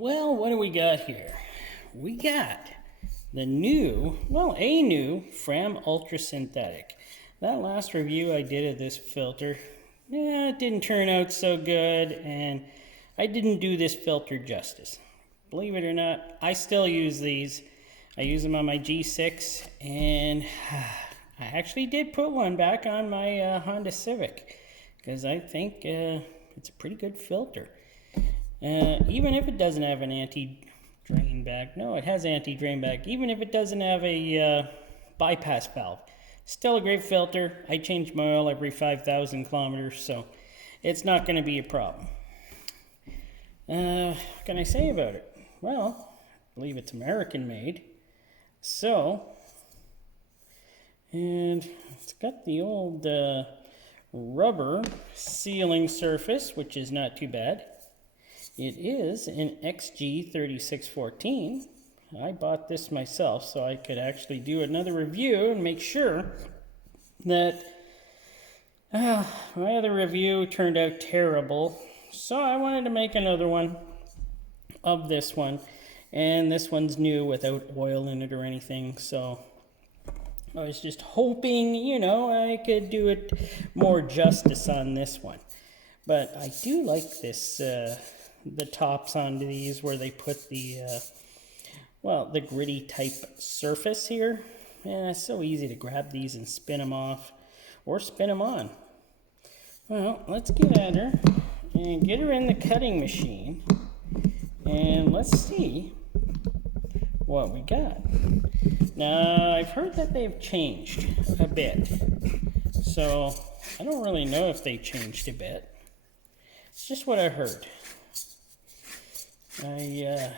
Well, what do we got here? We got the new, a new Fram Ultra Synthetic. That last review I did of this filter, it didn't turn out so good, and I didn't do this filter justice. Believe it or not, I still use these. I use them on my G6, and I actually did put one back on my Honda Civic, because I think it's a pretty good filter. Even if it doesn't have an anti-drain bag, no, it has anti-drain bag. Even if it doesn't have a bypass valve, still a great filter. I change my oil every 5,000 kilometers, so it's not going to be a problem. What can I say about it? Well, I believe it's American made. So, and it's got the old rubber sealing surface, which is not too bad. It is an XG3614. I bought this myself so I could actually do another review and make sure that my other review turned out terrible. So I wanted to make another one of this one. And this one's new without oil in it or anything. So I was just hoping, I could do it more justice on this one. But I do like this, the tops onto these where they put the, the gritty type surface here. Yeah, it's so easy to grab these and spin them off or spin them on. Well, let's get at her and get her in the cutting machine. And let's see what we got. Now, I've heard that they've changed a bit. So, I don't really know if they changed a bit. It's just what I heard. I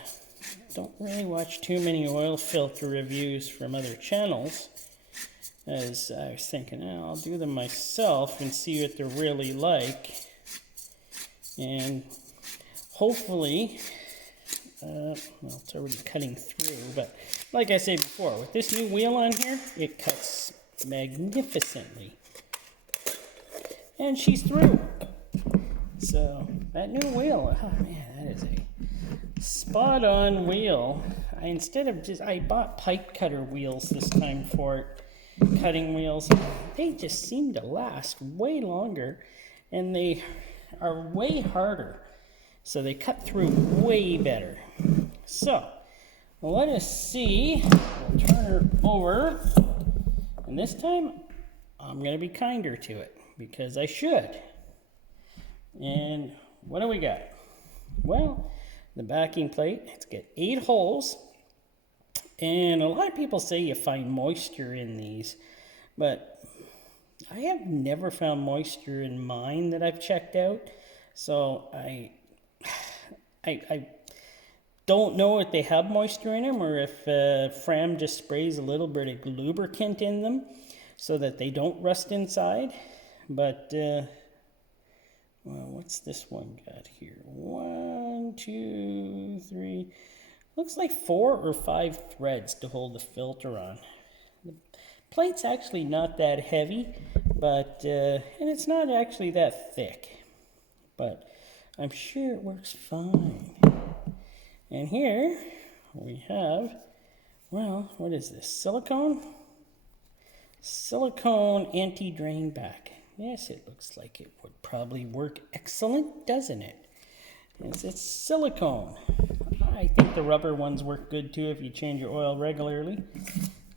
don't really watch too many oil filter reviews from other channels, as I was thinking, I'll do them myself and see what they're really like. And hopefully, it's already cutting through, but like I said before, with this new wheel on here, it cuts magnificently. And she's through. So, that new wheel, oh man, that is a spot-on wheel. I bought pipe cutter wheels this time for it, cutting wheels. They just seem to last way longer, and they are way harder. So they cut through way better. So, let us see. We'll turn her over. And this time, I'm going to be kinder to it, because I should. And what do we got? Well, the backing plate, it's got 8 holes. And a lot of people say you find moisture in these, but I have never found moisture in mine that I've checked out. So I don't know if they have moisture in them or if Fram just sprays a little bit of lubricant in them so that they don't rust inside. But, what's this one got here? 1, 2, 3. Looks like 4 or 5 threads to hold the filter on. The plate's actually not that heavy, but and it's not actually that thick. But I'm sure it works fine. And here we have, what is this? Silicone? Silicone anti-drain back. Yes, it looks like it would probably work excellent, doesn't it? It's silicone. I think the rubber ones work good too if you change your oil regularly.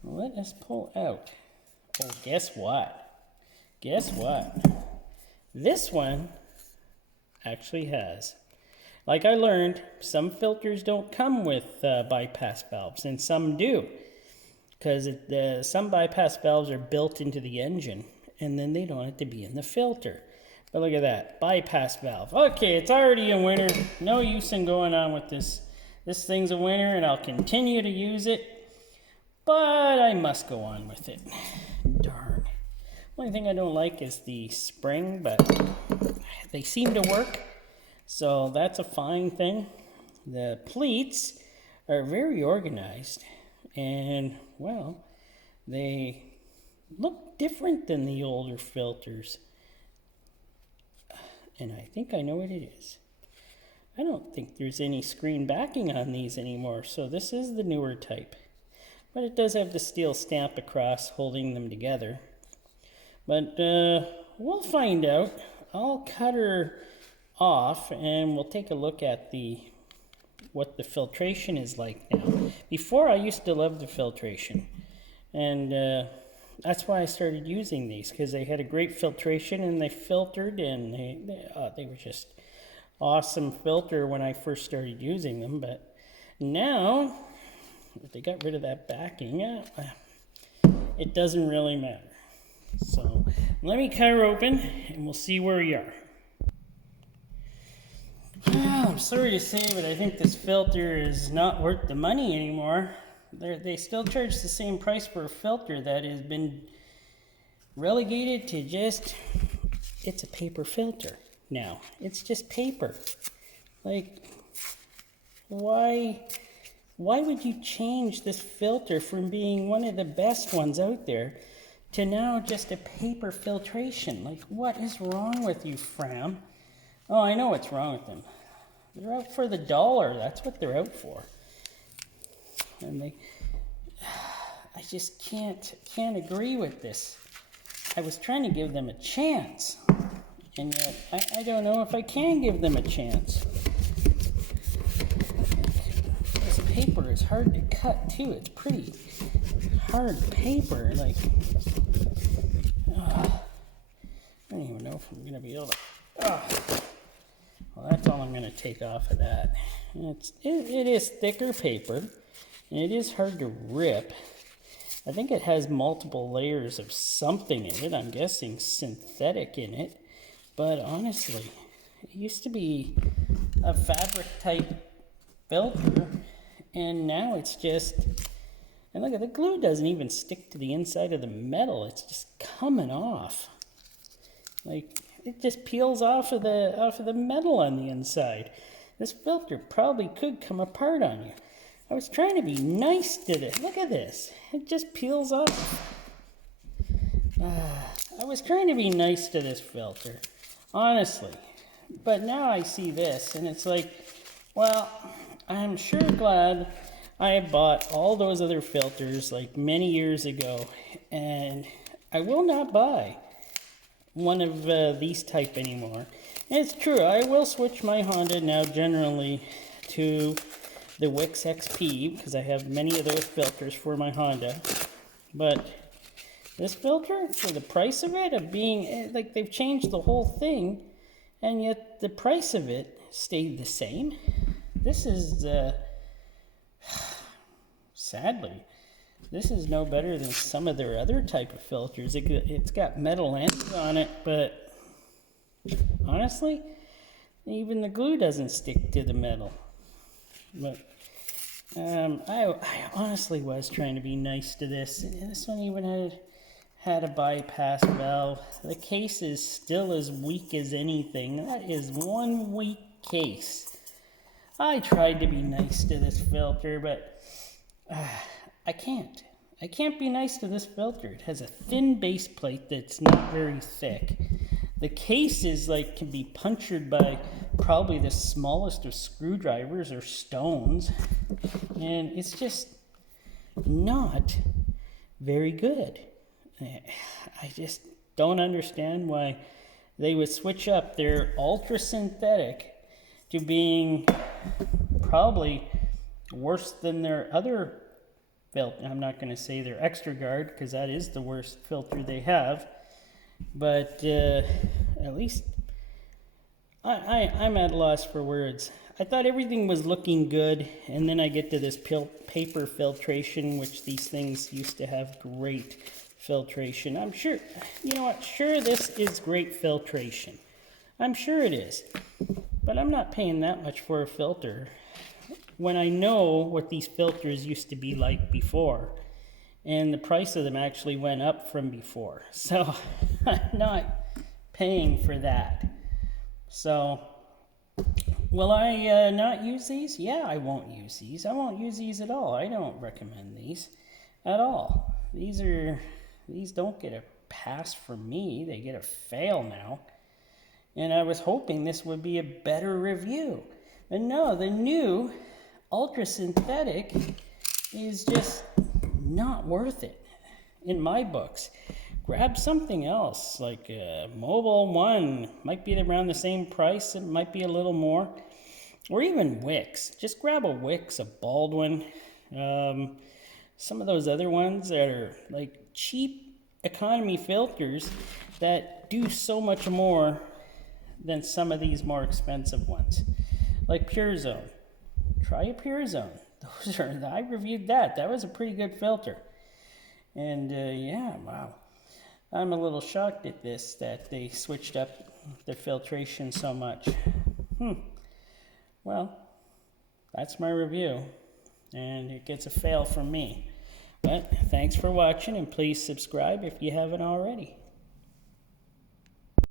Let us pull out. Oh, guess what? Guess what? This one actually has. Like I learned, some filters don't come with bypass valves, and some do. Because some bypass valves are built into the engine, and then they don't have to be in the filter. But look at that, bypass valve. Okay, it's already a winner. No use in going on with this. This thing's a winner, and I'll continue to use it. But I must go on with it. Darn. Only thing I don't like is the spring, but they seem to work. So that's a fine thing. The pleats are very organized. And, they look different than the older filters. And I think I know what it is. I don't think there's any screen backing on these anymore, so this is the newer type. But it does have the steel stamp across holding them together. But we'll find out. I'll cut her off and we'll take a look at what the filtration is like now. Before, I used to love the filtration, and that's why I started using these, because they had a great filtration and they filtered, and they were just awesome filter when I first started using them. But now they got rid of that backing, it doesn't really matter. So let me cut her open and we'll see where we are. Well, I'm sorry to say, but I think this filter is not worth the money anymore. They still charge the same price for a filter that has been relegated to just, it's a paper filter now. It's just paper. Like, why would you change this filter from being one of the best ones out there to now just a paper filtration? Like, what is wrong with you, Fram? Oh, I know what's wrong with them. They're out for the dollar. That's what they're out for. And I just can't agree with this. I was trying to give them a chance, and yet I don't know if I can give them a chance. This paper is hard to cut too. It's pretty hard paper. Like, I don't even know if I'm gonna be able to. Well, that's all I'm going to take off of that. It is thicker paper, and it is hard to rip. I think it has multiple layers of something in it. I'm guessing synthetic in it. But honestly, it used to be a fabric type filter, and now it's just, and look at the glue doesn't even stick to the inside of the metal. It's just coming off. Like, it just peels off of the metal on the inside. This filter probably could come apart on you. I was trying to be nice to this. Look at this. It just peels off. I was trying to be nice to this filter, honestly. But now I see this, and it's like, well, I'm sure glad I bought all those other filters like many years ago, and I will not buy one of these type anymore. And it's true, I will switch my Honda now generally to the Wix XP, because I have many of those filters for my Honda. But this filter, for the price of it, of being, like, they've changed the whole thing, and yet the price of it stayed the same. This is, sadly, this is no better than some of their other type of filters. It's got metal ends on it, but honestly, even the glue doesn't stick to the metal. But I honestly was trying to be nice to this. This one even had a bypass valve. The case is still as weak as anything. That is one weak case. I tried to be nice to this filter, but I can't. I can't be nice to this filter. It has a thin base plate that's not very thick. The case is like, can be punctured by probably the smallest of screwdrivers or stones. And it's just not very good. I just don't understand why they would switch up their ultra synthetic to being probably worse than their other filter. I'm not going to say their extra guard, because that is the worst filter they have. But at least I'm at a loss for words. I thought everything was looking good, and then I get to this paper filtration, which these things used to have great filtration. I'm sure, you know what, sure, this is great filtration. I'm sure it is. But I'm not paying that much for a filter when I know what these filters used to be like before. And the price of them actually went up from before. So I'm not paying for that. So will I not use these? Yeah, I won't use these. I won't use these at all. I don't recommend these at all. These don't get a pass from me. They get a fail now. And I was hoping this would be a better review. And no, the new Ultra Synthetic is just not worth it in my books. Grab something else, like a Mobile One. Might be around the same price, it might be a little more. Or even Wix. Just grab a Wix, a Baldwin. Some of those other ones that are like cheap economy filters that do so much more than some of these more expensive ones. Like Pure Zone. Try a Pure Zone. I reviewed that. That was a pretty good filter. And yeah, wow. I'm a little shocked at this, that they switched up the filtration so much. Well, that's my review. And it gets a fail from me. But thanks for watching, and please subscribe if you haven't already.